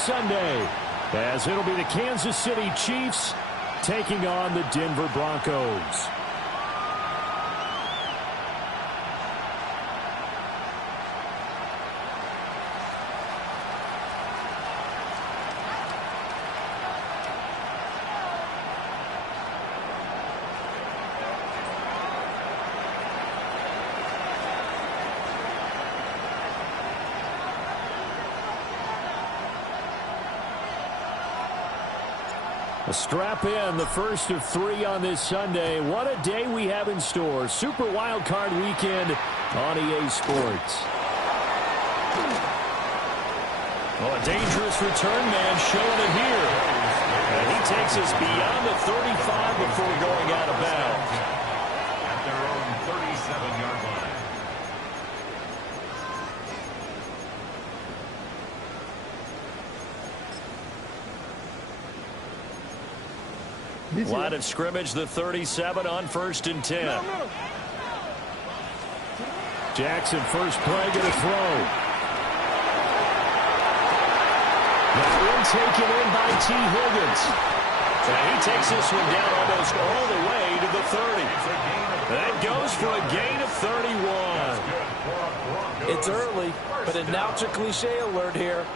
Sunday, as it'll be the Kansas City Chiefs taking on the Denver Broncos. A strap in, the first of 3 on this Sunday. What a day we have in store. Super Wild Card Weekend on EA Sports. Oh, a dangerous return man showing it here. And he takes us beyond the 35 before going out of bounds. At their own 37-yard line. Line of scrimmage, the 37 on 1st and 10. Jackson, first play, going to throw. That one taken in by T. Higgins. And he takes this one down almost all the way to the 30. That goes for a gain of 31. It's early, but announcer cliche alert here.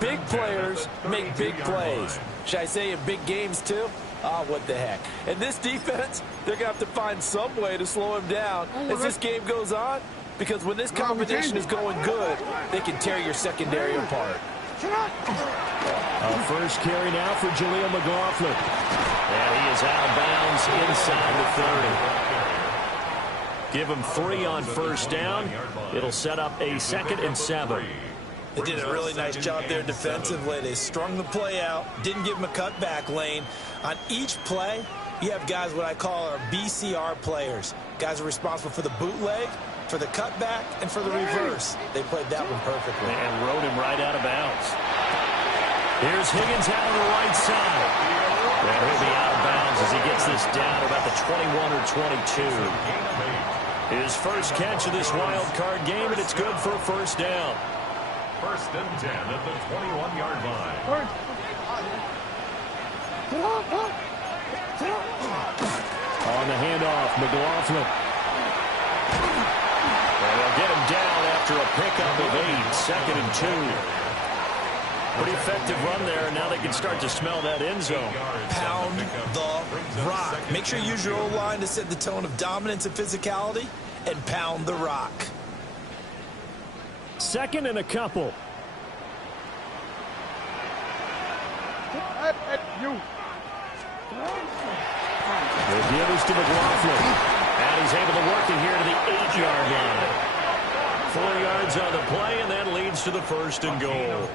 Big players make big plays. Should I say in big games, too? Oh, what the heck. And this defense, they're going to have to find some way to slow him down as this game goes on, because when this combination is going good, they can tear your secondary apart. First carry now for Jaleel McLaughlin. And he is out of bounds inside the 30. Give him 3 on first down. It'll set up a 2nd and 7. They did a really nice job there defensively. They strung the play out, didn't give him a cutback lane. On each play, you have guys what I call our BCR players. Guys are responsible for the bootleg, for the cutback, and for the reverse. They played that one perfectly. And rode him right out of bounds. Here's Higgins out on the right side. And he'll be out of bounds as he gets this down about the 21 or 22. His first catch of this wild card game, and it's good for a first down. 1st and 10 at the 21-yard line. On the handoff, McLaughlin. And they'll get him down after a pickup of 8, 2nd and 2. Pretty effective run there. Now they can start to smell that end zone. Pound the rock. Make sure you use your O-line to set the tone of dominance and physicality, and pound the rock. 2nd and a couple. The give is to McLaughlin. And he's able to work it here to the 8-yard line. 4 yards on the play, and that leads to the 1st and goal.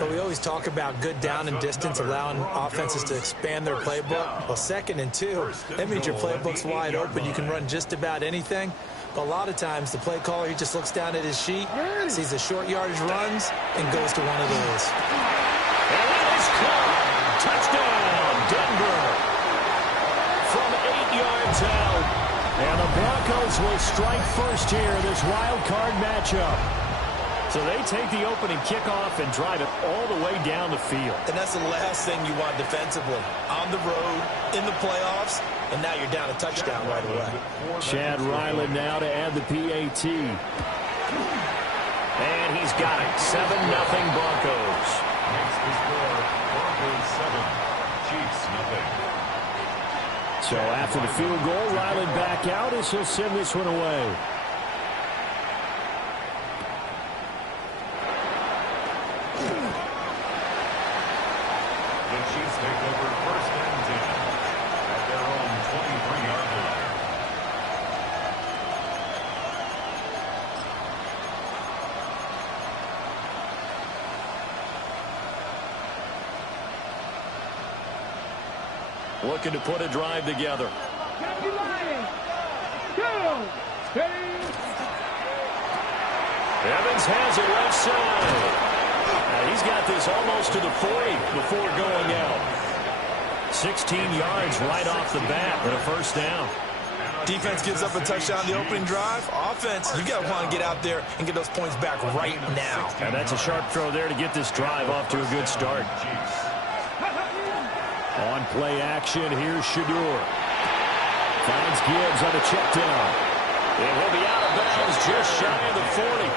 But we always talk about good down and distance, allowing offenses to expand their playbook. Well, 2nd and 2, that means your playbook's wide open. You can run just about anything. But a lot of times, the play caller, he just looks down at his sheet, sees the short yardage runs, and goes to one of those. And that is caught. Touchdown, Denver. From 8 yards out. And the Broncos will strike first here in this wild card matchup. So they take the opening kickoff and drive it all the way down the field. And that's the last thing you want defensively. On the road, in the playoffs, and now you're down a touchdown right away. Chad Ryland now to add the PAT. And he's got it. 7-0 Broncos. Makes the score Broncos 7, Chiefs 0. So after the field goal, Ryland back out as he'll send this one away. The Chiefs take over 1st and 10 at their own 23-yard line. Looking to put a drive together. Evans has it left side. Now he's got this almost to the 40 before going out. 16 yards right off the bat and a first down. Defense gives up a touchdown on the opening drive. Offense, you got to want to get out there and get those points back right now. And that's a sharp throw there to get this drive off to a good start. On play action, here's Shadur. Finds Gibbs on a check down. And he'll be out of bounds just shy of the 40.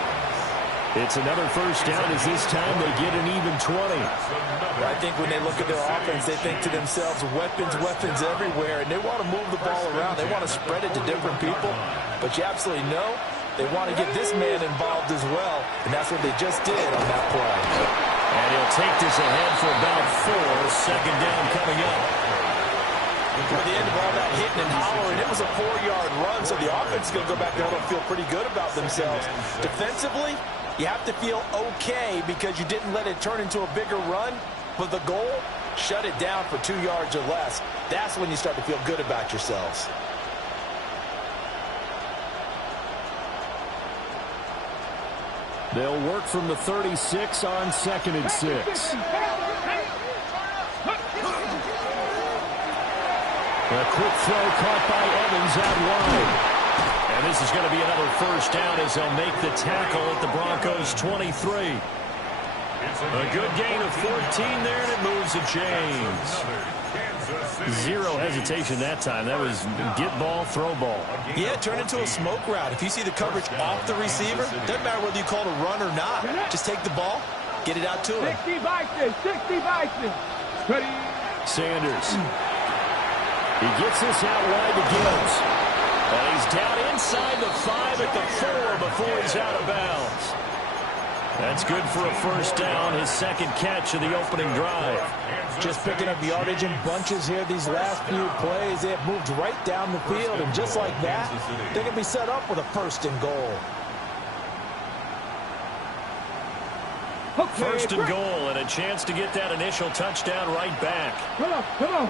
It's another first down as this time they get an even 20. I think when they look at their offense, they think to themselves, weapons, weapons everywhere, and they want to move the ball around. They want to spread it to different people, but you absolutely know they want to get this man involved as well, and that's what they just did on that play. And he'll take this ahead for about 4. Second down coming up. Toward the end of all that hitting and hollering, it was a 4-yard run, so the offense is going to go back there and feel pretty good about themselves. Defensively, you have to feel okay because you didn't let it turn into a bigger run, but the goal, shut it down for 2 yards or less. That's when you start to feel good about yourselves. They'll work from the 36 on 2nd and 6. A quick throw caught by Evans out wide. And this is going to be another first down as they'll make the tackle at the Broncos' 23. A good gain of 14 there, and it moves the chains. Zero hesitation that time. That was get ball, throw ball. Yeah, turn into a smoke route. If you see the coverage off the receiver, doesn't matter whether you call it a run or not. Just take the ball, get it out to him. 60 Vikings, 60 Vikings. Ready? Sanders. He gets this out wide to Gibbs. And he's down inside the 5 at the 4 before he's out of bounds. That's good for a first down, his second catch of the opening drive. Just picking up yardage in bunches here these last few plays. They have moved right down the field, and just like that, they can be set up with a first and goal. Okay, First and goal, and a chance to get that initial touchdown right back. Come on, come on.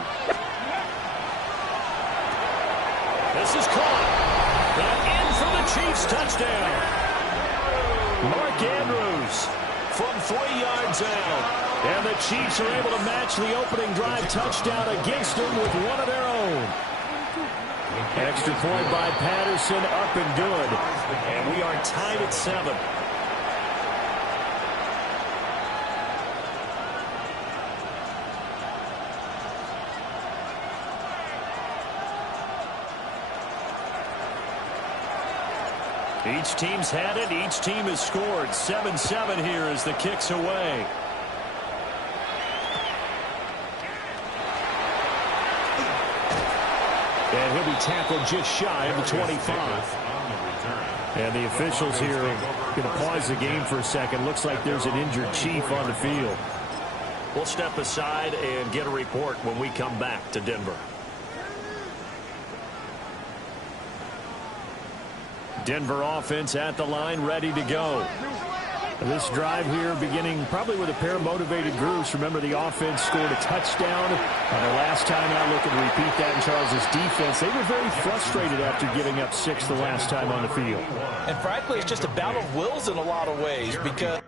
This is caught. And in for the Chiefs touchdown. Mark Andrews from 3 yards out. And the Chiefs are able to match the opening drive touchdown against them with one of their own. Extra point by Patterson, up and good. And we are tied at 7. Each team's had it. Each team has scored. 7-7 here as the kick's away. And he'll be tackled just shy of the 25. And the officials here are going to pause the game for a second. Looks like there's an injured Chief on the field. We'll step aside and get a report when we come back to Denver. Denver offense at the line, ready to go. This drive here beginning probably with a pair of motivated groups. Remember, the offense scored a touchdown on their last time out. Looking to repeat that in Charles's defense. They were very frustrated after giving up 6 the last time on the field. And frankly, it's just a battle of wills in a lot of ways because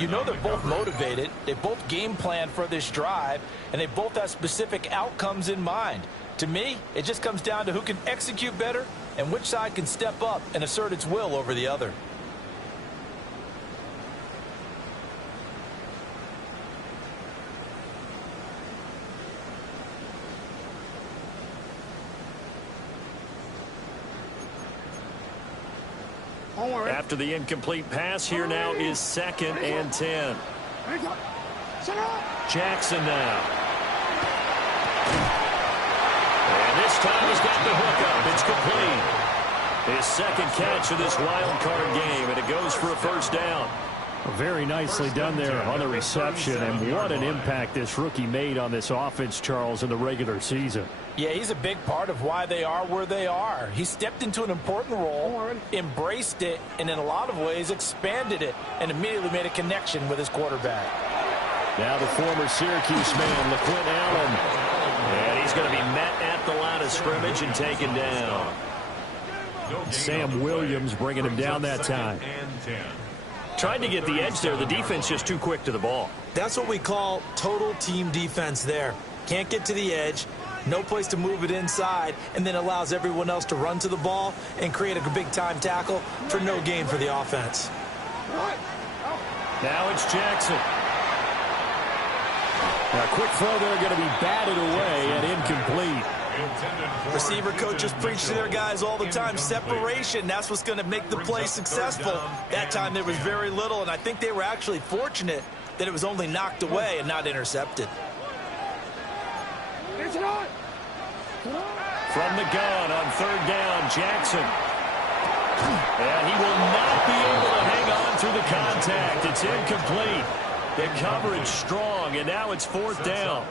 you know they're both motivated. They both game plan for this drive, and they both have specific outcomes in mind. To me, it just comes down to who can execute better and which side can step up and assert its will over the other. After the incomplete pass, here now is 2nd and 10. Jackson now. And this time he's got the hook up. It's complete. His second catch of this wild card game, and it goes for a first down. Very nicely done there on the reception, and what an impact this rookie made on this offense, Charles, in the regular season. Yeah, he's a big part of why they are where they are. He stepped into an important role, embraced it, and in a lot of ways expanded it, and immediately made a connection with his quarterback. Now the former Syracuse man, LaQuint Allen. And he's going to be met at the line of scrimmage and taken down. Sam Williams bringing him down that time. Tried to get the edge there. The defense just too quick to the ball. That's what we call total team defense there. Can't get to the edge, no place to move it inside, and then allows everyone else to run to the ball and create a big-time tackle for no gain for the offense. Now it's Jackson. A quick throw there going to be batted away and incomplete. Receiver coaches preach to their guys all the time. Separation, that's what's going to make the play successful. That time there was very little, and I think they were actually fortunate that it was only knocked away and not intercepted. From the gun on third down, Jackson. And he will not be able to hang on through the contact. It's incomplete. The coverage strong, and now it's fourth down.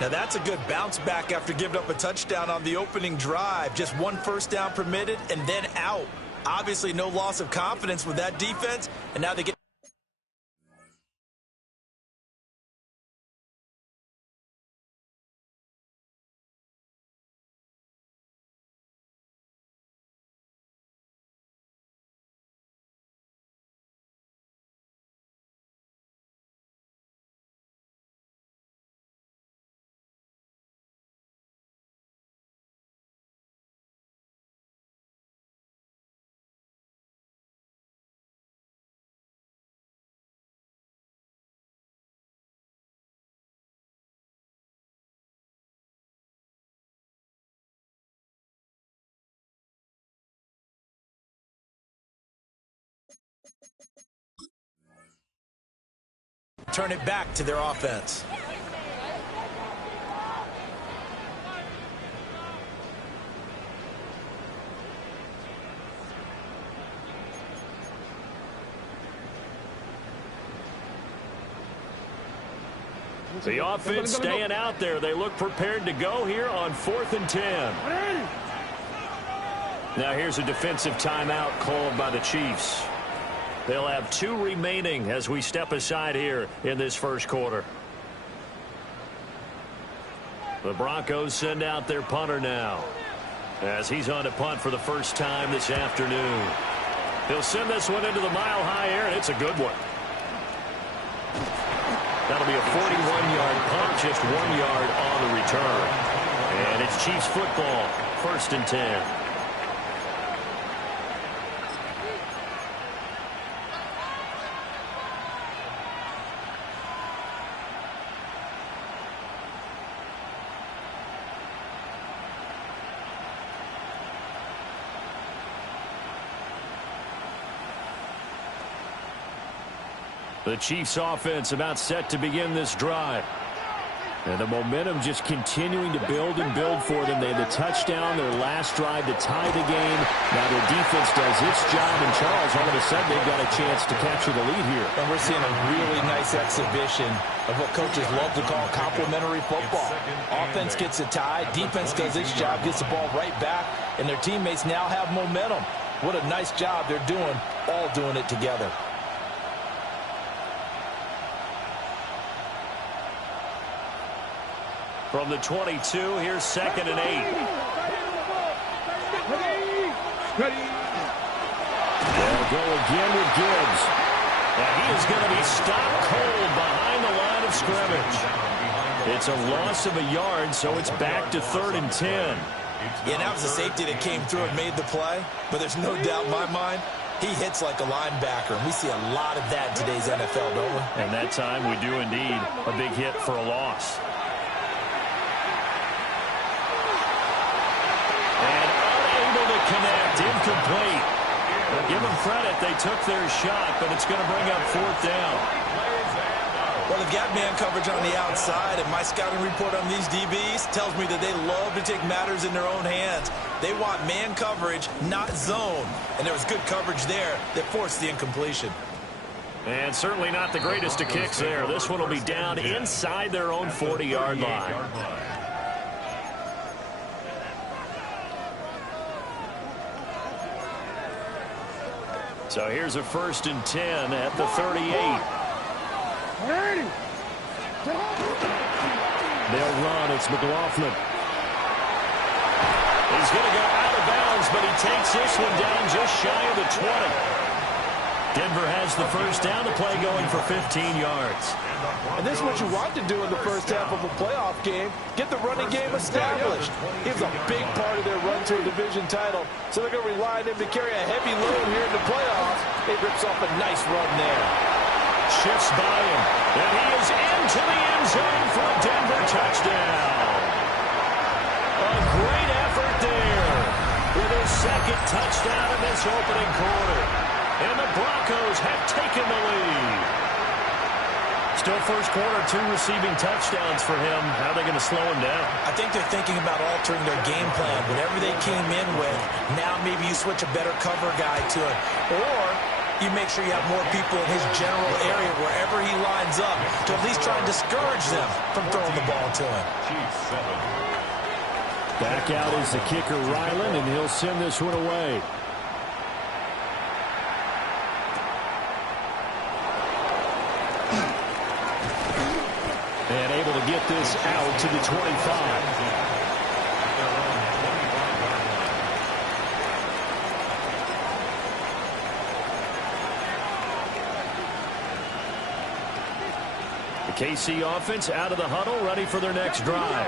Now that's a good bounce back after giving up a touchdown on the opening drive. Just one first down permitted and then out. Obviously no loss of confidence with that defense, and now they get... turn it back to their offense. The offense staying out there. They look prepared to go here on 4th and 10. Now here's a defensive timeout called by the Chiefs. They'll have 2 remaining as we step aside here in this first quarter. The Broncos send out their punter now as he's on to punt for the first time this afternoon. He'll send this one into the mile-high air, and it's a good one. That'll be a 41-yard punt, just 1 yard on the return. And it's Chiefs football, 1st and 10. The Chiefs offense about set to begin this drive. And the momentum just continuing to build and build for them. They had the touchdown, their last drive to tie the game. Now their defense does its job, and Charles, all of a sudden, they've got a chance to capture the lead here. And we're seeing a really nice exhibition of what coaches love to call complementary football. Offense gets a tie, defense does its job, gets the ball right back, and their teammates now have momentum. What a nice job they're doing, all doing it together. From the 22, here's 2nd and 8. They'll go again with Gibbs. And he is going to be stopped cold behind the line of scrimmage. It's a loss of a yard, so it's back to 3rd and 10. Yeah, that was a safety that came through and made the play. But there's no doubt in my mind, he hits like a linebacker. And we see a lot of that in today's NFL, don't we? And that time we do indeed. A big hit for a loss. Connect, incomplete. Give them credit, they took their shot, but it's going to bring up 4th down. Well, they've got man coverage on the outside, and my scouting report on these DBs tells me that they love to take matters in their own hands. They want man coverage, not zone. And there was good coverage there that forced the incompletion. And certainly not the greatest of kicks there. This one will be down inside their own 40-yard line. So here's a 1st and 10 at the 38. They'll run. It's McLaughlin. He's going to go out of bounds, but he takes this one down just shy of the 20. Denver has the first down. The play going for 15 yards. And this is what you want to do in the first half of a playoff game. Get the running game established. He's a big part of their run to a division title. So they're going to rely on him to carry a heavy load here in the playoffs. He rips off a nice run there. Shifts by him. And he is into the end zone for a Denver touchdown. A great effort there with his 2nd touchdown in this opening quarter. And the Broncos have taken the lead. Still first quarter, 2 receiving touchdowns for him. How are they going to slow him down? I think they're thinking about altering their game plan. Whatever they came in with, now maybe you switch a better cover guy to it. Or you make sure you have more people in his general area wherever he lines up to at least try and discourage them from throwing the ball to him. Back out is the kicker, Ryland, and he'll send this one away. And able to get this out to the 25. The KC offense out of the huddle, ready for their next drive.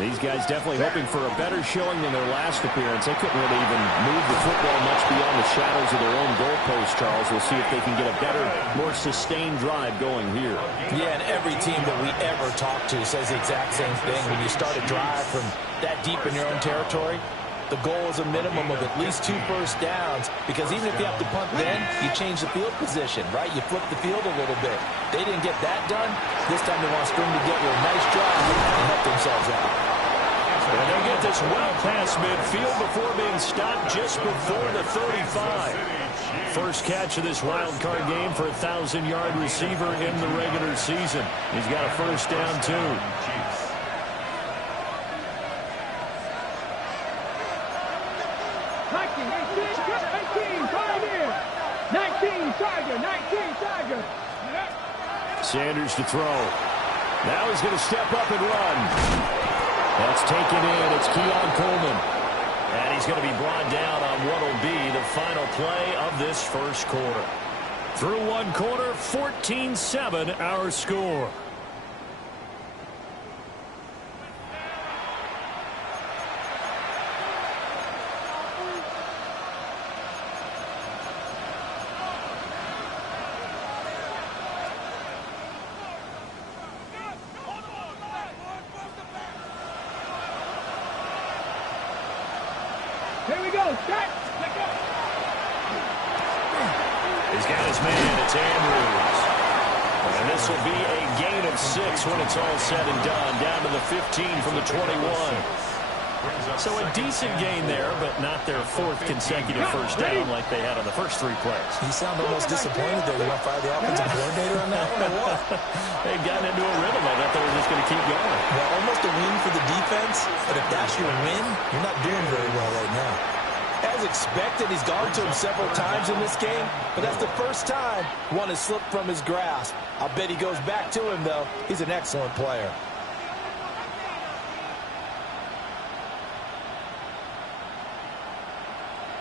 These guys definitely hoping for a better showing than their last appearance. They couldn't really even move the football much beyond the shadows of their own goalpost, Charles. We'll see if they can get a better, more sustained drive going here. Yeah, and every team that we ever talk to says the exact same thing. When you start a drive from that deep in your own territory, the goal is a minimum of at least 2 first downs, because even if you have to punt then, you change the field position, right? You flip the field a little bit. They didn't get that done. This time they want to string together a nice drive and help themselves out. And they get this well past midfield before being stopped just before the 35. First catch of this wild card game for a 1,000-yard receiver in the regular season. He's got a first down, too. Sanders to throw. Now he's going to step up and run. That's taken in. It's Keon Coleman. And he's going to be brought down on what will be the final play of this first quarter. Through one quarter, 14-7 our score. Here we go. Start. He's got his man. It's Andrews. And this will be a gain of 6 when it's all said and done. Down to the 15 from the 21. So a decent gain there, but not their 4th consecutive first down like they had on the first 3 plays. You sound almost disappointed there. You want to fire the offensive coordinator on that one or what? They'd gotten into a rhythm. I thought they were just going to keep going. Well, almost a win for the defense, but if that's your win, you're not doing very well right now. As expected, he's gone to him several times in this game, but that's the first time one has slipped from his grasp. I'll bet he goes back to him, though. He's an excellent player.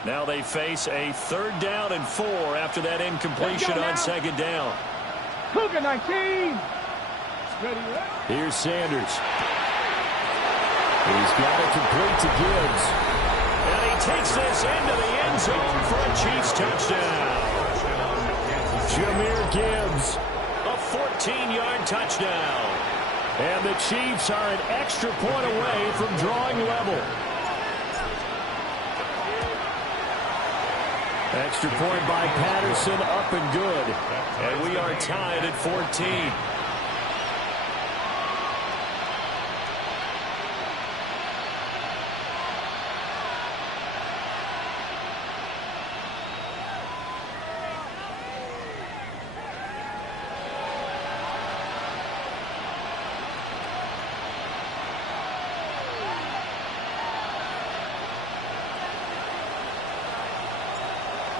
Now they face a 3rd down and 4 after that incompletion on 2nd down. Cougar 19. Ready, Here's Sanders. He's got it complete to Gibbs. And he takes this into the end zone for a Chiefs touchdown. Jahmyr Gibbs, a 14-yard touchdown. And the Chiefs are an extra point away from drawing level. Extra point by Patterson, up and good. And we are tied at 14.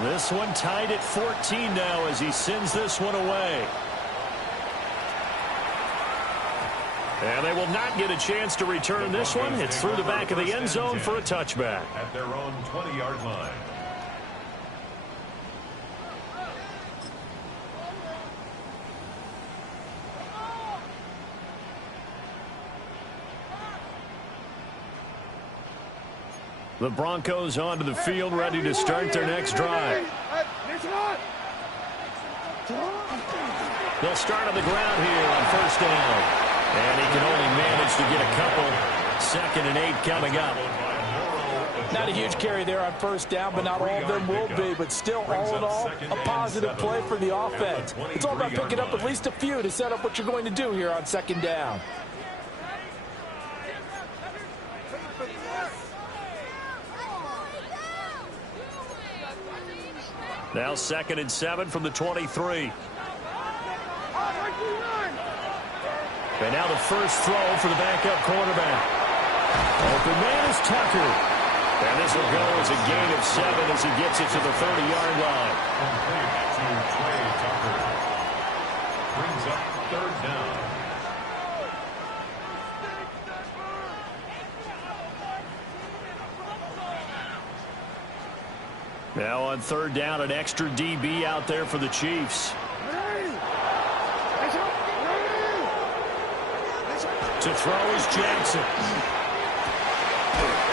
This one tied at 14 now as he sends this one away. And they will not get a chance to return this one. It's through the back of the end zone for a touchback. At their own 20-yard line. The Broncos onto the field, ready to start their next drive. They'll start on the ground here on first down. And he can only manage to get a couple. 2nd and 8 coming up. Not a huge carry there on first down, but not all of them will be. But still, all in all, a positive play for the offense. It's all about picking up at least a few to set up what you're going to do here on 2nd down. Now 2nd and 7 from the 23. And now the first throw for the backup quarterback. Open man is Tucker. And this will go as a gain of 7 as he gets it to the 30-yard line. Complete to Trey Tucker. Brings up 3rd down. Now on 3rd down, an extra DB out there for the Chiefs. To throw is Jackson.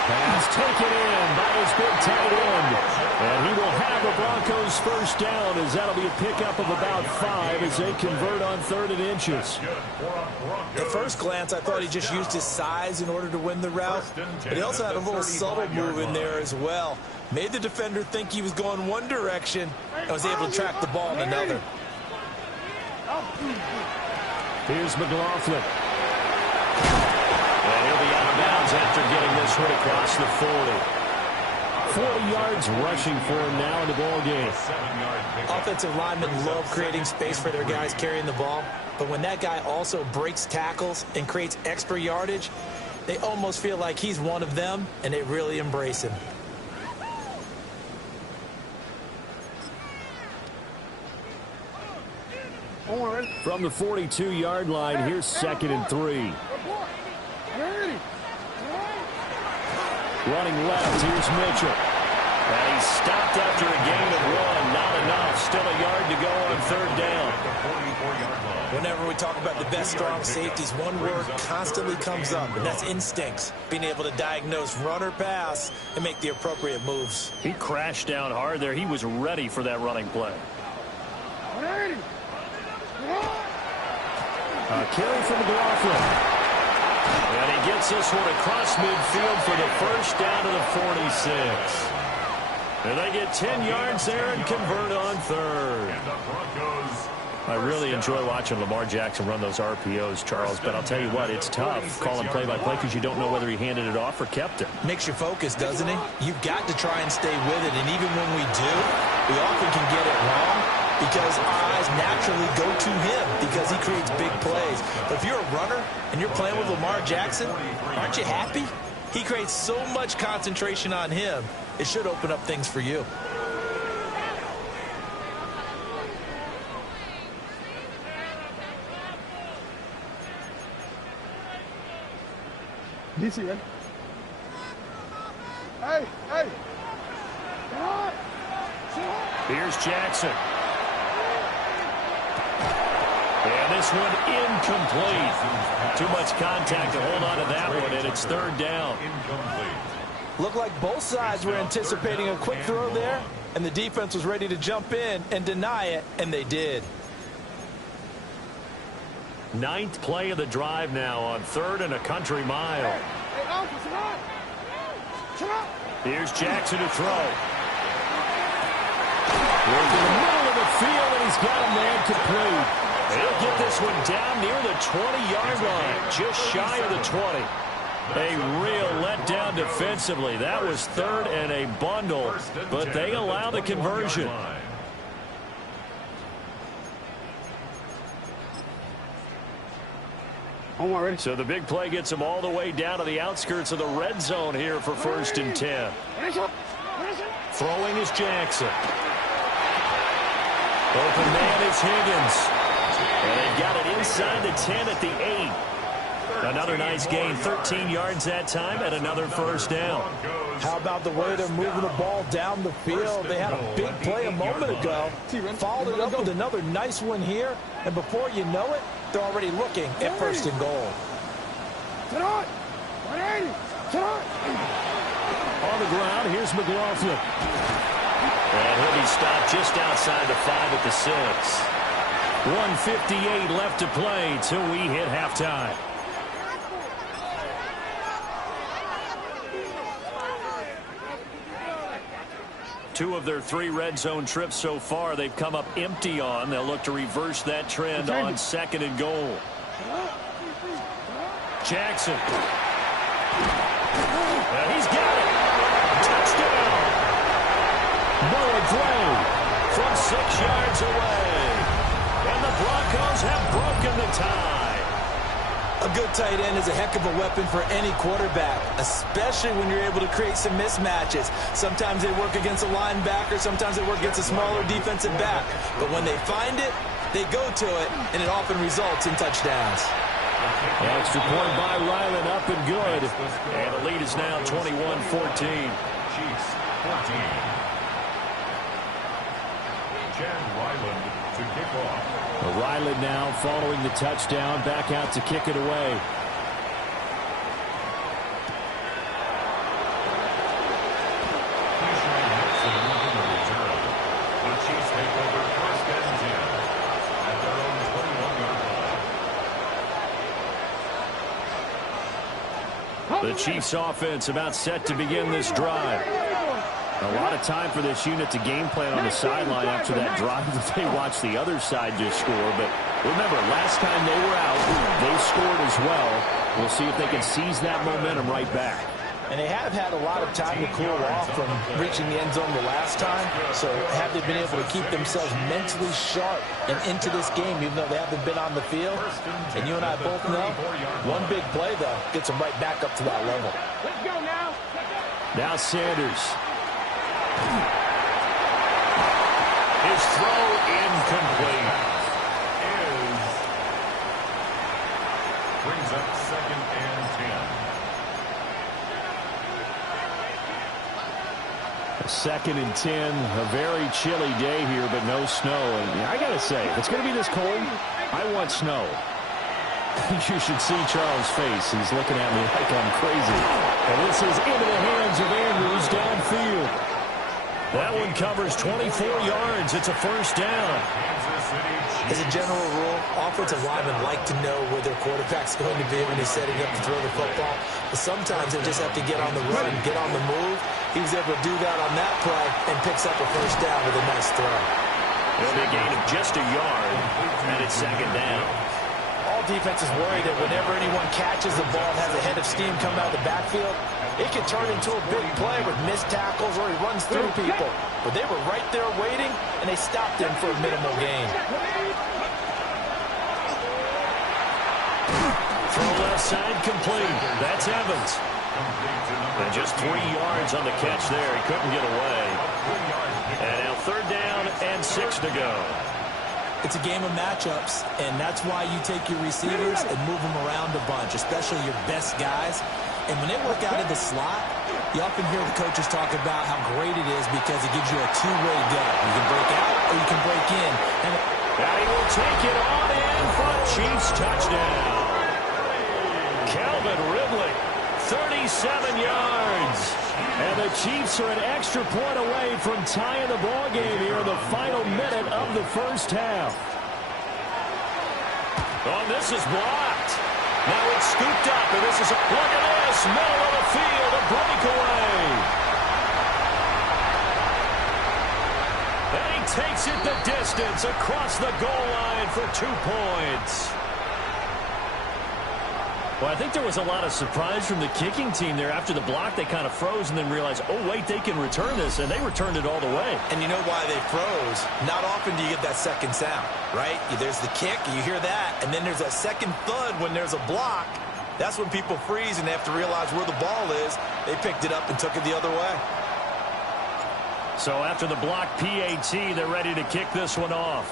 Pass taken in by his big tight end. And he will have the Broncos first down as that'll be a pickup of about 5 as they convert on 3rd and inches. At first glance, I thought he just used his size in order to win the route. But he also had a little subtle move in there as well. Made the defender think he was going one direction and was able to track the ball in another. Here's McLaughlin. And he'll be out of bounds after getting this one across the 40. 40 yards rushing for him now in the ball game. Offensive linemen love creating space for their guys carrying the ball. But when that guy also breaks tackles and creates extra yardage, they almost feel like he's one of them, and they really embrace him. From the 42-yard line, here's 2nd and 3. Running left, here's Mitchell. And he's stopped after a gain of 1. Not enough. Still a yard to go on 3rd down. Whenever we talk about the best strong safeties, one word constantly comes up, and that's instincts. Being able to diagnose run or pass and make the appropriate moves. He crashed down hard there. He was ready for that running play. A carry from McLaughlin. And he gets this one across midfield for the first down to the 46. And they get 10 yards there and convert on 3rd. I really enjoy watching Lamar Jackson run those RPOs, Charles, but I'll tell you what, it's tough calling play-by-play because you don't know whether he handed it off or kept it. Makes you focus, doesn't it? You've got to try and stay with it, and even when we do, we often can get it wrong because our eyes naturally go to him because he creates big plays. But if you're a runner and you're playing with Lamar Jackson, aren't you happy? He creates so much concentration on him, it should open up things for you. Easy, man. Hey, hey. Here's Jackson. And this one incomplete. Too much contact to hold on to that one, and it's 3rd down. Looked like both sides were anticipating a quick throw there, and the defense was ready to jump in and deny it, and they did. 9th play of the drive now on 3rd and a country mile. Here's Jackson to throw. Working in the middle of the field, and he's got a man complete. He'll get this one down near the 20-yard line, just shy of the 20. A real letdown defensively. That was third and a bundle, but they allow the conversion. So the big play gets him all the way down to the outskirts of the red zone here for 1st and 10. Throwing is Jackson. Open man is Higgins. And they've got it inside the 10 at the 8. Another nice gain, 13 yards that time, and another 1st down. How about the way they're moving the ball down the field? They had a big play a moment ago. Followed it up with another nice one here. And before you know it, they're already looking at 1st and goal. On the ground, here's McLaughlin. And he'll be stopped just outside the 5 at the 6. 1:58 left to play till we hit halftime. Two of their 3 red zone trips so far, they've come up empty on. They'll look to reverse that trend on 2nd and goal. Jackson. Well, he's got it. Touchdown. Noah Gray from 6 yards away. And the Broncos have broken the tie. A good tight end is a heck of a weapon for any quarterback, especially when you're able to create some mismatches. Sometimes they work against a linebacker, sometimes they work against a smaller defensive back. But when they find it, they go to it, and it often results in touchdowns. Extra point by Ryland, up and good. And the lead is now 21-14. Chiefs 14. Chad Ryland to kick off. Ryland now following the touchdown, back out to kick it away. The Chiefs take over 1st and 10 at their own 21-yard line. The Chiefs offense about set to begin this drive. A lot of time for this unit to game plan on the sideline after that drive that they watched the other side just score. But remember, last time they were out, they scored as well. We'll see if they can seize that momentum right back. And they have had a lot of time to cool off from reaching the end zone the last time. So have they been able to keep themselves mentally sharp and into this game, even though they haven't been on the field? And you and I both know, one big play, though, gets them right back up to that level. Let's go now. Now Sanders. His throw incomplete. Brings up 2nd and 2nd and 10, a very chilly day here, but no snow. And I got to say, if it's going to be this cold, I want snow. You should see Charles' face. He's looking at me like I'm crazy. And this is into the hands of Andrews downfield. That one covers 24 yards. It's a 1st down. As a general rule, offensive linemen like to know where their quarterback's going to be when he's setting up to throw the football. But sometimes they just have to get on the run, get on the move. He was able to do that on that play and picks up a 1st down with a nice throw. It'll be a gain of just a yard, and it's 2nd down. All defenses worry that whenever anyone catches the ball and has a head of steam coming out of the backfield, it can turn into a big play with missed tackles or he runs through people. But they were right there waiting, and they stopped him for a minimal gain. Throw left side complete. That's Evans. And just 3 yards on the catch there. He couldn't get away. And now 3rd down and 6 to go. It's a game of matchups, and that's why you take your receivers and move them around a bunch, especially your best guys. And when they work out of the slot, you often hear the coaches talk about how great it is because it gives you a two-way go. You can break out or you can break in. And he will take it on in for a Chiefs touchdown. Calvin Ridley, 37 yards. And the Chiefs are an extra point away from tying the ball game here in the final minute of the 1st half. Oh, this is blocked. Now it's scooped up, and this is a look at this, middle of the field, a breakaway. And he Takes it the distance across the goal line for 2 points. Well, I think there was a lot of surprise from the kicking team there. After the block, they kind of froze and then realized, oh, wait, they can return this, and they returned it all the way. And you know why they froze? Not often do you get that second sound, right? There's the kick, you hear that, and then there's that second thud when there's a block. That's when people freeze and they have to realize where the ball is. They picked it up and took it the other way. So after the block PAT, they're ready to kick this one off.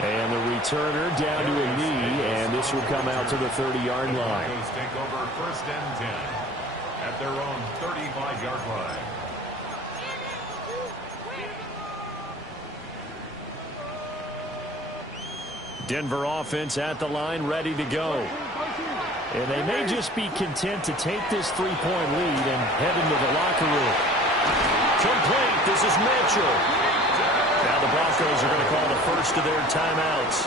And the returner down to a knee, and this will come out to the 30-yard line. Broncos take over 1st and 10 at their own 35-yard line. Denver offense at the line, ready to go. And they may just be content to take this 3-point lead and head into the locker room. Complete. This is Mitchell. Now the Broncos are going to call the first of their timeouts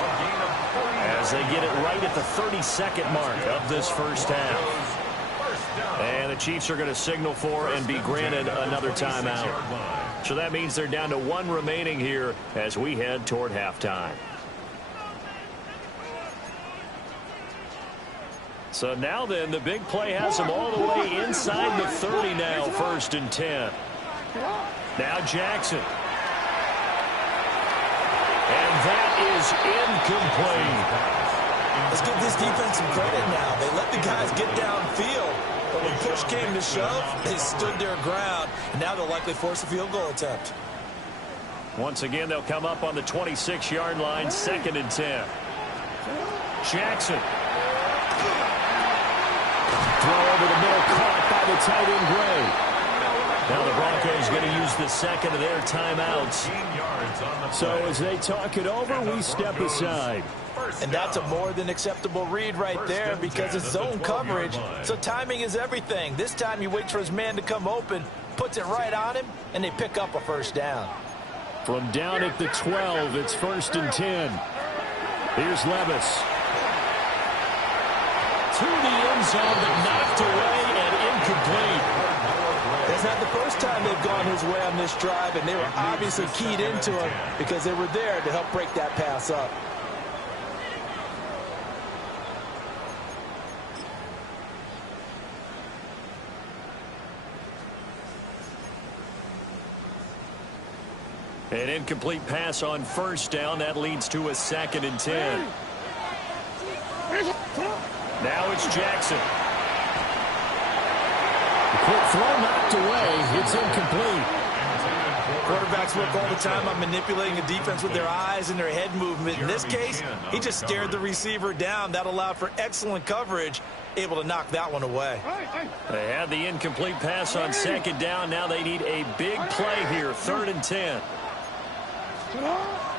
as they get it right at the 32nd mark of this first half. And the Chiefs are going to signal for and be granted another timeout. So that means they're down to 1 remaining here as we head toward halftime. So now then, the big play has them all the way inside the 30 now, 1st and 10. Now Jackson. And that is incomplete. Let's give this defense some credit now. They let the guys get downfield. But when push came to shove, they stood their ground. And now they'll likely force a field goal attempt. Once again, they'll come up on the 26-yard line, 2nd and 10. Jackson. Throw over the middle, caught by the tight end Gray. Now the Broncos going to use the second of their timeouts. So as they talk it over, we step aside. And that's a more than acceptable read right there because it's zone coverage. So timing is everything. This time he waits for his man to come open, puts it right on him, and they pick up a 1st down. From down at the 12, it's 1st and 10. Here's Levis. To the end zone, but knocked away and incomplete. That's not the first time they've gone his way on this drive, and they were obviously keyed into him because they were there to help break that pass up. An incomplete pass on 1st down. That leads to a 2nd and 10. Now it's Jackson. Quick throw knocked away. It's incomplete. Quarterbacks work all the time on manipulating a defense with their eyes and their head movement. In this case, he just stared the receiver down. That allowed for excellent coverage, able to knock that one away. They had the incomplete pass on 2nd down. Now they need a big play here, 3rd and 10.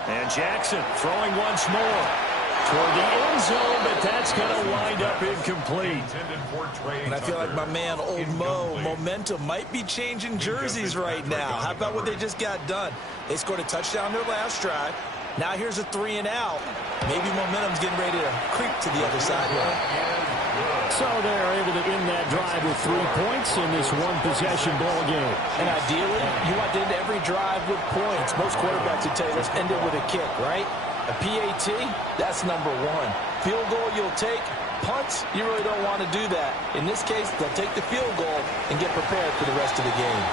And Jackson throwing once more toward the end zone, but that's going to wind up incomplete. And I feel like my man, Old Mo, momentum might be changing jerseys right now. How about what they just got done? They scored a touchdown their last drive. Now here's a 3 and out. Maybe momentum's getting ready to creep to the other sideline. So they're able to end that drive with 3 points in this one-possession ball game. And ideally, you want to end every drive with points. Most quarterbacks would tell you, let's end it with a kick, right? A PAT, that's number 1. Field goal you'll take. Punts, you really don't want to do that. In this case, they'll take the field goal and get prepared for the rest of the game.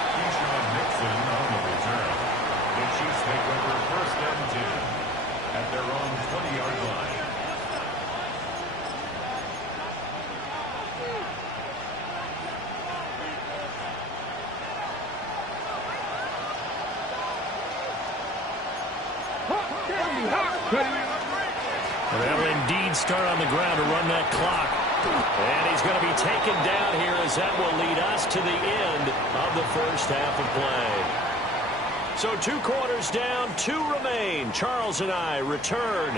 Nixon on the return. The Chiefs take over 1st and 10 at their own 20-yard line. They'll indeed start on the ground to run that clock. And he's going to be taken down here as that will lead us to the end of the 1st half of play. So 2 quarters down, 2 remain. Charles and I return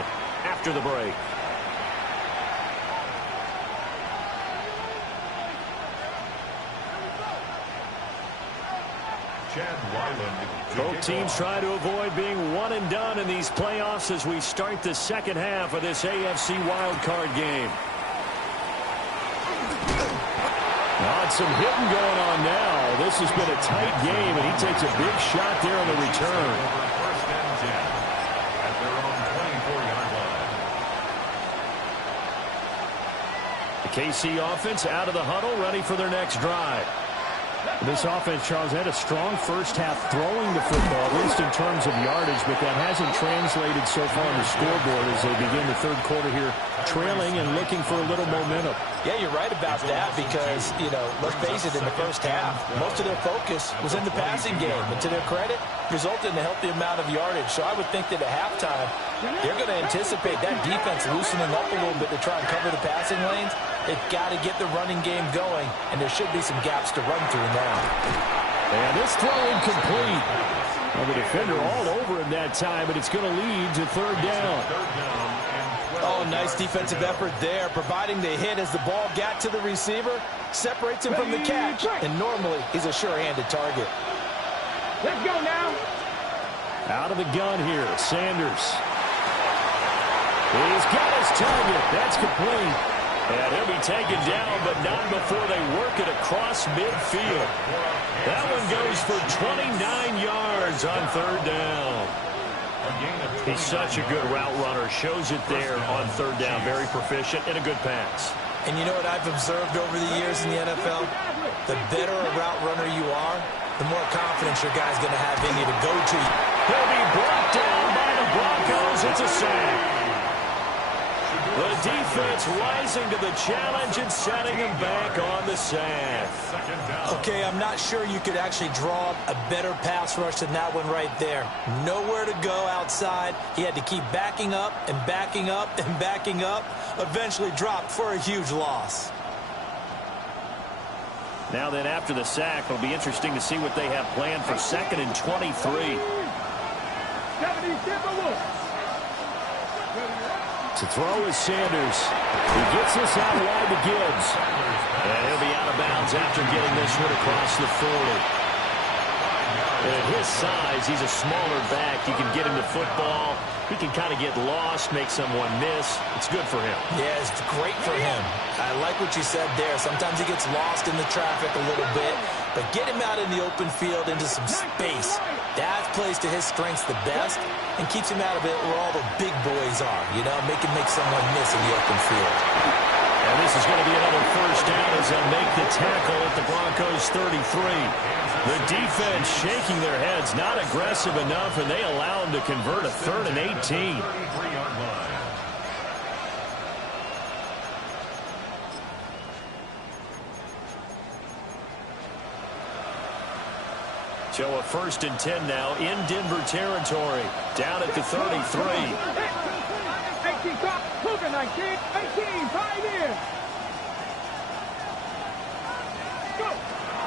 after the break. Both teams try to avoid being one and done in these playoffs as we start the 2nd half of this AFC wildcard game. some hitting going on now. This has been a tight game, and he takes a big shot there on the return. First and 10 at their own 24-yard line. The KC offense out of the huddle, ready for their next drive. This offense, Charles, had a strong first half throwing the football, at least in terms of yardage, but that hasn't translated so far on the scoreboard as they begin the third quarter here, trailing and looking for a little momentum. Yeah, you're right about that because, let's face it, in the first half, most of their focus was in the passing game. And to their credit, resulted in a healthy amount of yardage. So I would think that at halftime, they're going to anticipate that defense loosening up a little bit to try and cover the passing lanes. They've got to get the running game going, and there should be some gaps to run through now. And this throw incomplete. Well, the defender all over him that time, but it's going to lead to third down. Oh, nice defensive effort there, providing the hit as the ball got to the receiver, separates him from the catch, and normally he's a sure-handed target. Let's go now. Out of the gun here, Sanders. He's got his target. That's complete. And he'll be taken down, but not before they work it across midfield. That one goes for 29 yards on third down. He's such a good route runner. Shows it there on third down. Very proficient and a good pass. And you know what I've observed over the years in the NFL? The better a route runner you are, the more confidence your guy's going to have in you to go to. He'll be brought down by the Broncos. It's a sack. The defense rising to the challenge and setting him back on the sack. Okay, I'm not sure you could actually draw up a better pass rush than that one right there. Nowhere to go outside. He had to keep backing up and backing up and backing up. Eventually dropped for a huge loss. Now then, after the sack, it'll be interesting to see what they have planned for 2nd and 23. To throw is Sanders. He gets this out wide to Gibbs. And he'll be out of bounds after getting this one across the 40. And at his size, he's a smaller back. You can get him the football. He can kind of get lost, make someone miss. It's good for him. Yeah, it's great for him. I like what you said there. Sometimes he gets lost in the traffic a little bit, but get him out in the open field into some space. That plays to his strengths the best and keeps him out of it where all the big boys are, make him make someone miss in the open field. And this is going to be another first down as they'll make the tackle at the Broncos 33. The defense shaking their heads, not aggressive enough, and they allow them to convert a 3rd and 18. So a 1st and 10 now in Denver territory, down at the 33. 18, top, Cougar 19, 18, 5 in. Go.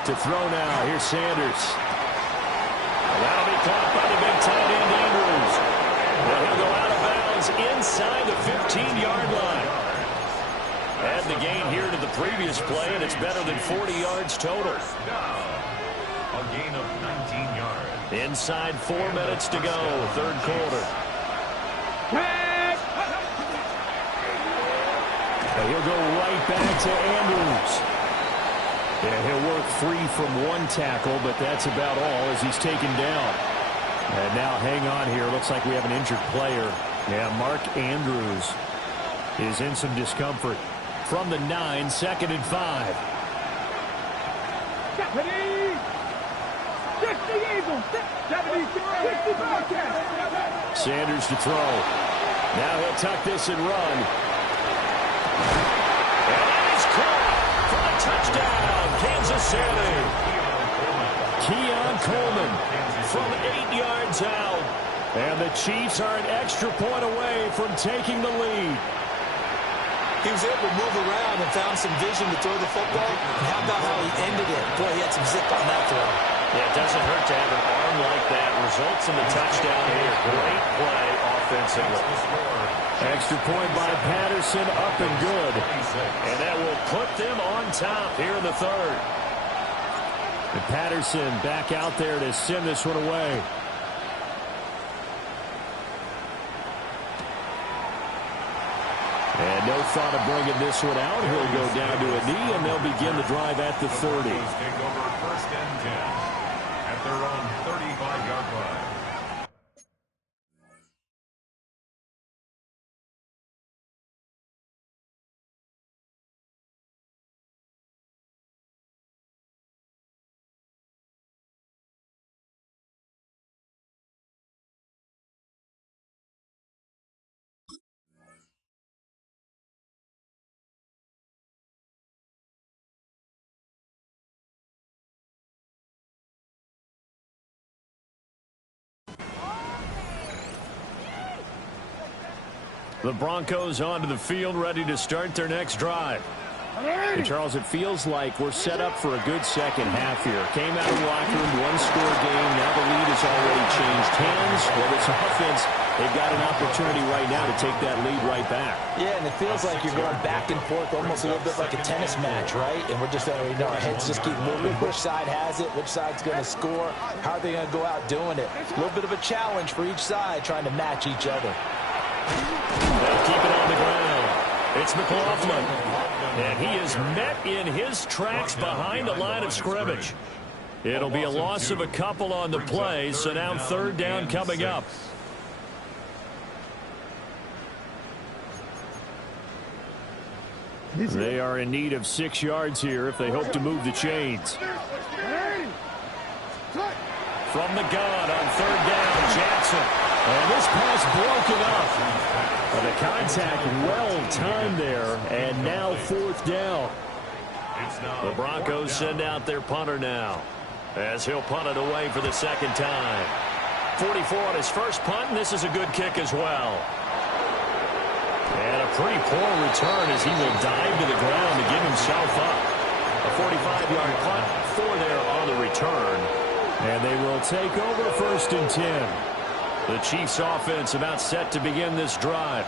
To throw now, here's Sanders. That'll be caught by the big tight end, Andrews. Well, he'll go out of bounds inside the 15-yard line. Add the gain here to the previous play, and it's better than 40 yards total. A gain of 19 yards. Inside 4 minutes to go, third quarter. And he'll go right back to Andrews. And he'll work free from one tackle, but that's about all as he's taken down. And now hang on here. Looks like we have an injured player. Yeah, Mark Andrews is in some discomfort. From the 9, 2nd and 5. Sanders to throw. Now he'll tuck this and run. And he's caught for the touchdown, Kansas City. Keon Coleman from 8 yards out. And the Chiefs are an extra point away from taking the lead. He was able to move around and found some vision to throw the football. And how about how he ended it? Boy, he had some zip on that throw. Yeah, it doesn't hurt to have an arm like that. Results in the touchdown here. Great play offensively. Extra point by Patterson, up and good. And that will put them on top here in the third. And Patterson back out there to send this one away. And no thought of bringing this one out. He'll go down to a knee, and they'll begin the drive at the 30. Take over first and 10 at their own 35-yard line. The Broncos onto the field, ready to start their next drive. And Charles, it feels like we're set up for a good second half here. Came out of the locker room, one-score game. Now the lead has already changed hands. Well, this offense, they've got an opportunity right now to take that lead right back. Yeah, and it feels like you're going back and forth, almost a little bit like a tennis match, right? And we're just already know our heads just keep moving. Which side has it? Which side's going to score? How are they going to go out doing it? A little bit of a challenge for each side, trying to match each other. They'll keep it on the ground. It's McLaughlin. And he is met in his tracks behind the line of scrimmage. It'll be a loss of a couple on the play, so now third down coming up. They are in need of 6 yards here if they hope to move the chains. From the gun on third down, Jackson. And this pass broken up. But the contact well timed there, and now fourth down. The Broncos send out their punter now, as he'll punt it away for the second time. 44 on his first punt, and this is a good kick as well. And a pretty poor return as he will dive to the ground to give himself up. A 45-yard punt, 4 there on the return. And they will take over first and 10. The Chiefs offense about set to begin this drive.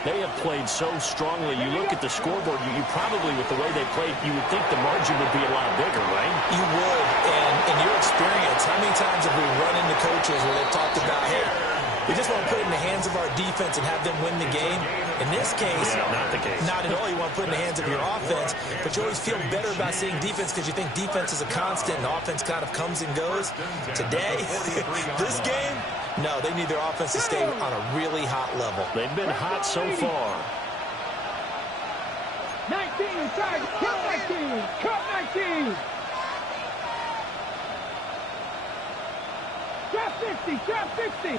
They have played so strongly. You look at the scoreboard, you probably, with the way they played, you would think the margin would be a lot bigger, right? You would. And in your experience, how many times have we run into coaches where they've talked about, hey, we just want to put it in the hands of our defense and have them win the game? In this case, not the case. Not at all. You want to put it in the hands of your offense, but you always feel better about seeing defense because you think defense is a constant and offense kind of comes and goes. Today, this game, no, they need their offense to stay on a really hot level. They've been hot so far. 19 inside. Cut 19. Cut 19. Drop 50. Drop 50.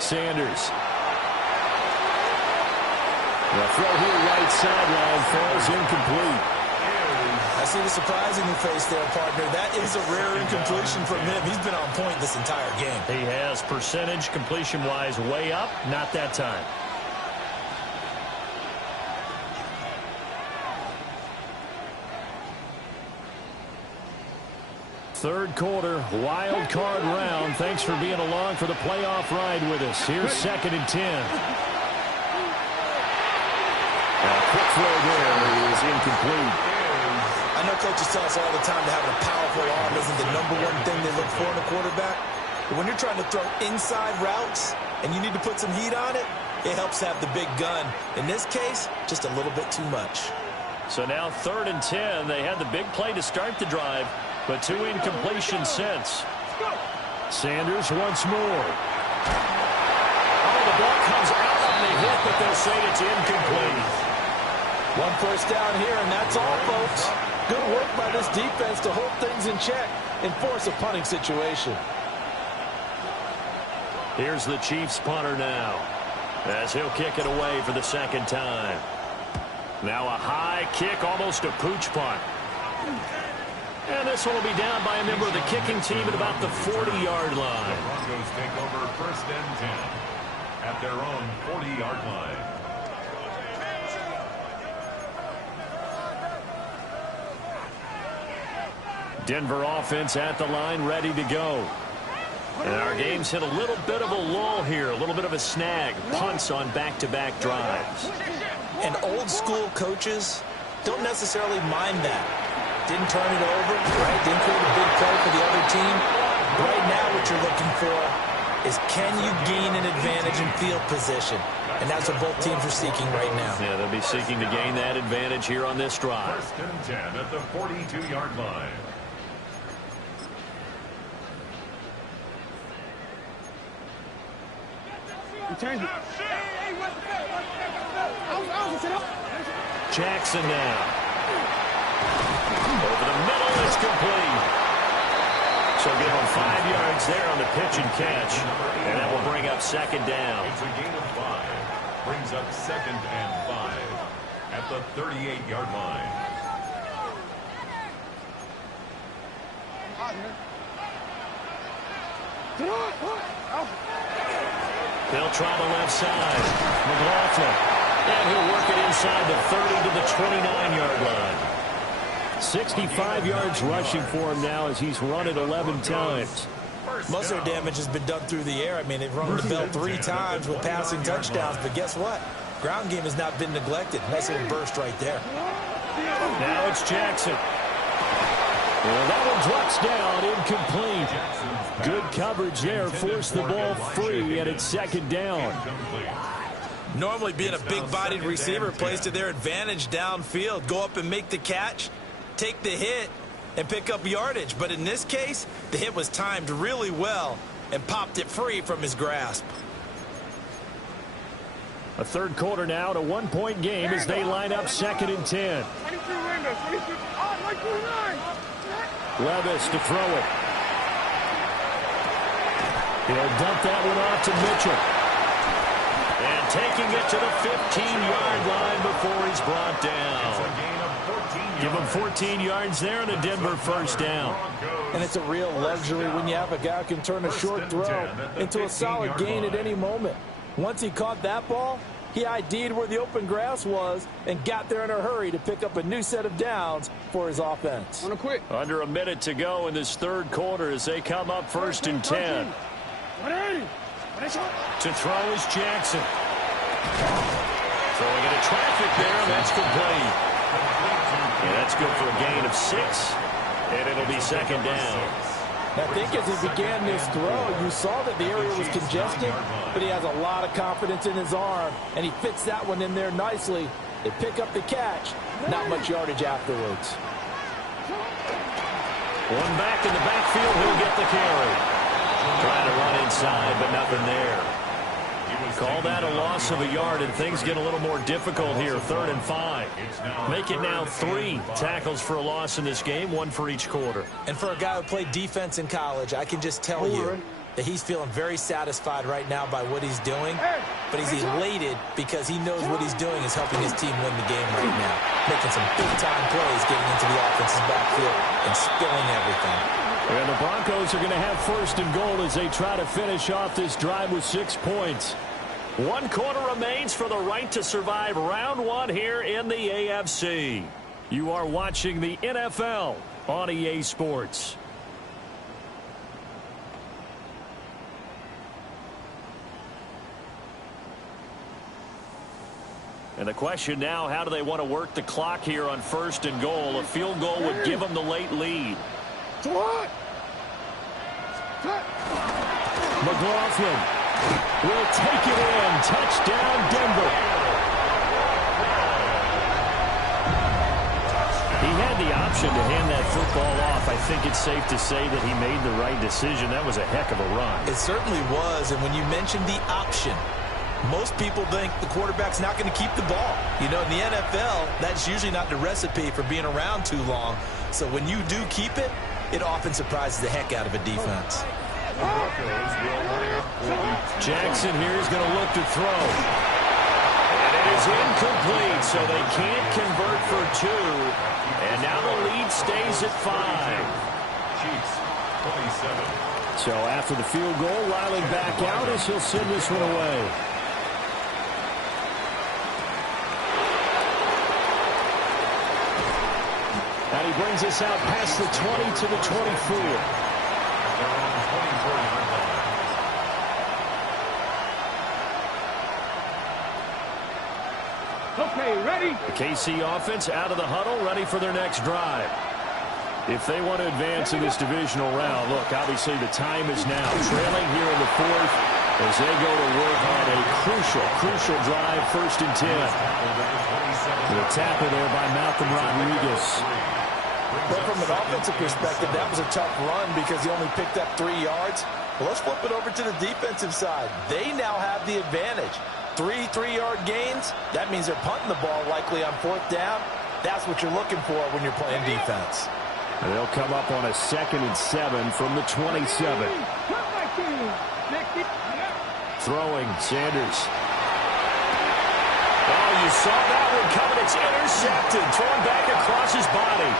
Sanders. The throw here right sideline falls incomplete. I see the surprising face there, partner. That is a rare incompletion from him. He's been on point this entire game. He has percentage completion-wise way up. Not that time. Third quarter, wild card round. Thanks for being along for the playoff ride with us. Here's second and 10. A quick throw there is incomplete. I know coaches tell us all the time that having a powerful arm isn't the #1 thing they look for in a quarterback. But when you're trying to throw inside routes and you need to put some heat on it, it helps to have the big gun. In this case, just a little bit too much. So now third and 10. They had the big play to start the drive, but 2 incompletions since. Sanders once more. Oh, the ball comes out on the hit, but they'll say it's incomplete. 1 first down here, and that's all, folks. Good work by this defense to hold things in check and force a punting situation. Here's the Chiefs punter now, as he'll kick it away for the second time. Now a high kick, almost a pooch punt. And this one will be down by a member of the kicking team at about the 40-yard line. The Broncos take over first and 10 at their own 40-yard line. Denver offense at the line, ready to go. And our game's hit a little bit of a lull here, a little bit of a snag. Punts on back-to-back drives. And old-school coaches don't necessarily mind that. Didn't turn it over, right? Didn't create a big play for the other team. Right now what you're looking for is can you gain an advantage in field position? And that's what both teams are seeking right now. Yeah, they'll be seeking to gain that advantage here on this drive. 1st and 10 at the 42-yard line. Jackson now. Over the middle, it's complete. So give him 5 yards there on the pitch and catch. And that will bring up 2nd down. It's a gain of 5. Brings up 2nd and 5 at the 38-yard line. They'll try the left side. McLaughlin. And he'll work it inside the 30 to the 29-yard line. 65 yards rushing for him now as he's run it 11 times. Most of their damage has been done through the air. I mean, they've run the bell 3 times with passing touchdowns. But guess what? Ground game has not been neglected. Nice little burst right there. Now it's Jackson. Well, that one drops down, incomplete. Good coverage there, forced the ball free, and it's 2nd down. Normally being a big-bodied receiver plays to their advantage downfield. Go up and make the catch, take the hit, and pick up yardage. But in this case, the hit was timed really well and popped it free from his grasp. A 3rd quarter now, to 1-point game as they line up 2nd and 10. Levis to throw it. He'll dump that one off to Mitchell. And taking it to the 15-yard line before he's brought down. Give him 14 yards there and a Denver 1st down. And it's a real luxury when you have a guy who can turn a short throw into a solid gain at any moment. Once he caught that ball, he ID'd where the open grass was and got there in a hurry to pick up a new set of downs for his offense. Under a minute to go in this 3rd quarter as they come up 1st and 10. To throw is Jackson. Throwing into traffic there, and that's complete. And that's good for a gain of 6, and it'll be 2nd down. I think as he began this throw, you saw that the area was congested, but he has a lot of confidence in his arm, and he fits that one in there nicely. They pick up the catch, not much yardage afterwards. One back in the backfield, he'll get the carry. Trying to run inside, but nothing there. Call that a loss of a yard, and things get a little more difficult here. 3rd and 5. Make it now 3 tackles for a loss in this game, 1 for each quarter. And for a guy who played defense in college, I can just tell you that he's feeling very satisfied right now by what he's doing. But he's elated because he knows what he's doing is helping his team win the game right now. Making some big-time plays, getting into the offense's backfield and spilling everything. And the Broncos are going to have 1st and goal as they try to finish off this drive with 6 points. 1 quarter remains for the right to survive round 1 here in the AFC. You are watching the NFL on EA Sports. And the question now, how do they want to work the clock here on 1st and goal? A field goal would give them the late lead. McLaughlin will take it in. Touchdown, Denver. He had the option to hand that football off. I think it's safe to say that he made the right decision. That was a heck of a run. It certainly was, and when you mentioned the option, most people think the quarterback's not going to keep the ball. You know, in the NFL, that's usually not the recipe for being around too long. So when you do keep it, it often surprises the heck out of a defense. Jackson here is going to look to throw. And it is incomplete, so they can't convert for 2. And now the lead stays at 5. Chiefs, 27. So after the field goal, Riley back out as he'll send this one away. And he brings us out past the 20 to the 24. Okay, ready? The KC offense out of the huddle, ready for their next drive. If they want to advance in this divisional round, look, obviously the time is now. Trailing here in the fourth as they go to work on a crucial drive, 1st and 10. The tackle there by Malcolm Rodriguez. But from an offensive perspective, that was a tough run because he only picked up 3 yards. Well, let's flip it over to the defensive side. They now have the advantage. 3 3-yard gains, that means they're punting the ball likely on 4th down. That's what you're looking for when you're playing defense. They'll come up on a 2nd and 7 from the 27. Throwing, Sanders. Oh, you saw that one coming. It's intercepted. Thrown back across his body.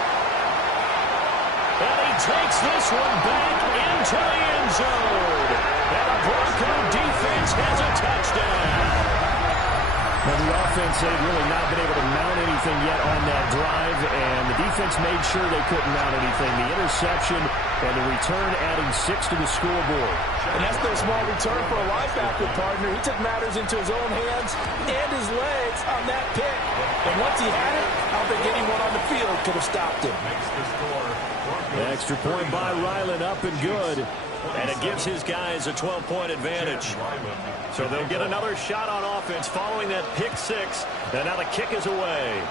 And he takes this one back into the end zone. And the Bronco defense has a touchdown. Now, the offense, they've really not been able to mount anything yet on that drive, and the defense made sure they couldn't mount anything. The interception and the return adding 6 to the scoreboard. And that's no small return for a linebacker, partner. He took matters into his own hands and his legs on that pick. And once he had it, I don't think anyone on the field could have stopped him. The extra point by Ryland, up and good. And it gives his guys a 12-point advantage. So they'll get another shot on offense following that pick 6. And now the kick is away.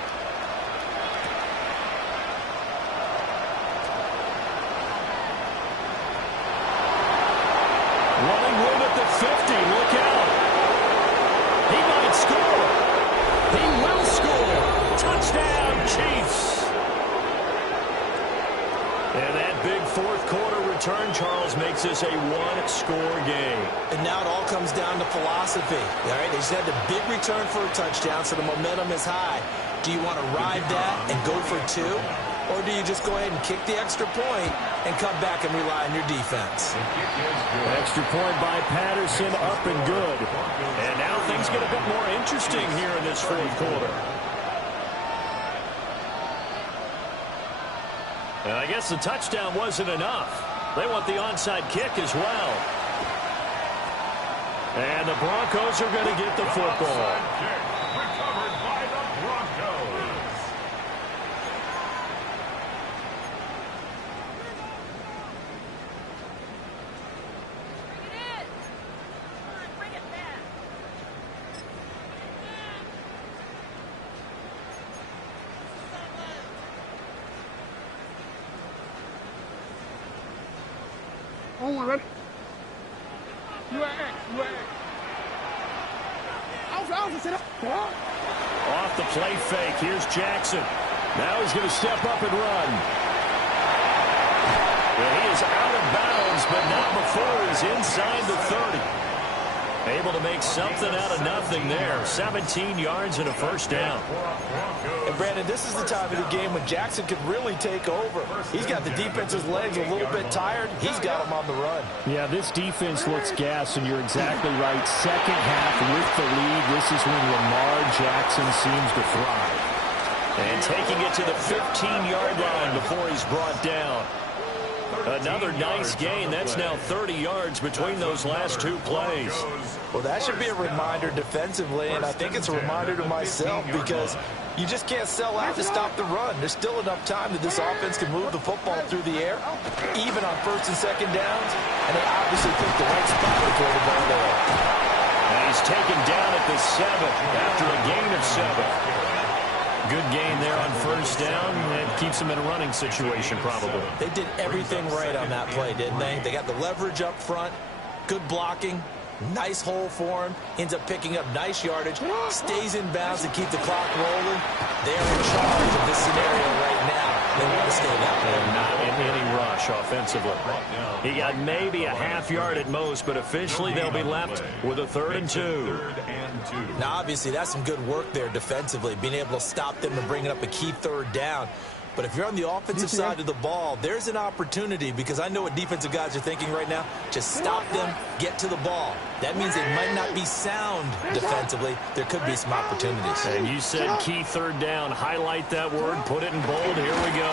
Running room at the 50. Look out. He might score. He will score. Touchdown, Chiefs. And that big 4th quarter return, Charles, makes this a 1-score game. And now it all comes down to philosophy. All right, they just had the big return for a touchdown, so the momentum is high. Do you want to ride that and go for 2? Or do you just go ahead and kick the extra point and come back and rely on your defense? Extra point by Patterson, up and good. And now things get a bit more interesting here in this 4th quarter. And I guess the touchdown wasn't enough. They want the onside kick as well. And the Broncos are going to get the football. Recovered by the Broncos. Bring it back. Oh, my God. Off the play fake. Here's Jackson. Now he's going to step up and run. And he is out of bounds, but not before he's inside the 30. Able to make something out of nothing there. 17 yards and a 1st down. And, Brandon, this is the time of the game when Jackson could really take over. He's got the defense's legs a little bit tired. He's got them on the run. Yeah, this defense looks gassed, and you're exactly right. Second half with the lead, this is when Lamar Jackson seems to thrive. And taking it to the 15-yard line before he's brought down. Another nice gain. That's now 30 yards between those last 2 plays. Well, that should be a reminder defensively, and I think it's a reminder to myself because you just can't sell out to stop the run. There's still enough time that this offense can move the football through the air, even on 1st and 2nd downs, and they obviously picked the right spot to throw the ball there. And he's taken down at the 7 after a gain of 7. Good gain there on 1st down. It keeps them in a running situation, probably. They did everything right on that play, didn't they? They got the leverage up front, good blocking, nice hole for him, ends up picking up nice yardage, stays in bounds to keep the clock rolling. They're in charge of this scenario right now. They want to stay that way. And not in any rush offensively. He got maybe a half yard at most, but officially they'll be left with a 3rd and 2. Now, obviously, that's some good work there defensively, being able to stop them and bringing up a key 3rd down. But if you're on the offensive side of the ball, there's an opportunity because I know what defensive guys are thinking right now. Just stop them, get to the ball. That means they might not be sound defensively. There could be some opportunities. And you said key 3rd down. Highlight that word. Put it in bold. Here we go.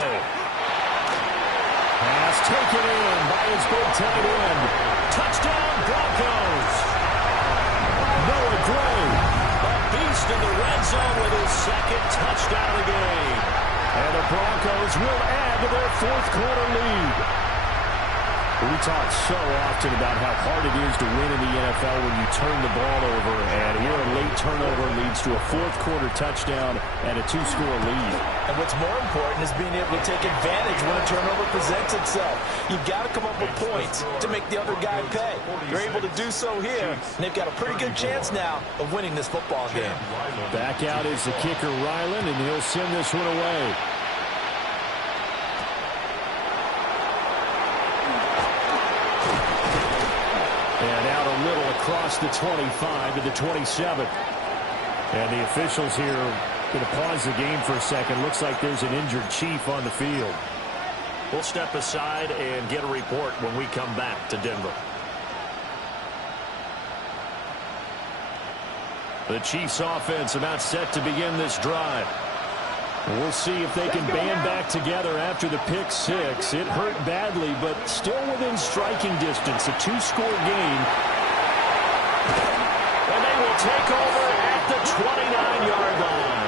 Pass taken in by his big tight end. Touchdown, Broncos. Noah Gray, a beast in the red zone with his 2nd touchdown of the game. And the Broncos will add to their fourth quarter lead. We talk so often about how hard it is to win in the NFL when you turn the ball over, and here a late turnover leads to a fourth quarter touchdown and a two-score lead. And what's more important is being able to take advantage when a turnover presents itself. You've got to come up with points to make the other guy pay. They're able to do so here, and they've got a pretty good chance now of winning this football game. Back out is the kicker, Ryland, and he'll send this one away. And out a little across the 25 to the 27. And the officials here going to pause the game for a second. Looks like there's an injured Chief on the field. We'll step aside and get a report when we come back to Denver. The Chiefs offense about set to begin this drive. We'll see if they can band back together after the pick six. It hurt badly, but still within striking distance. A two-score game. And they will take over at the 29-yard line.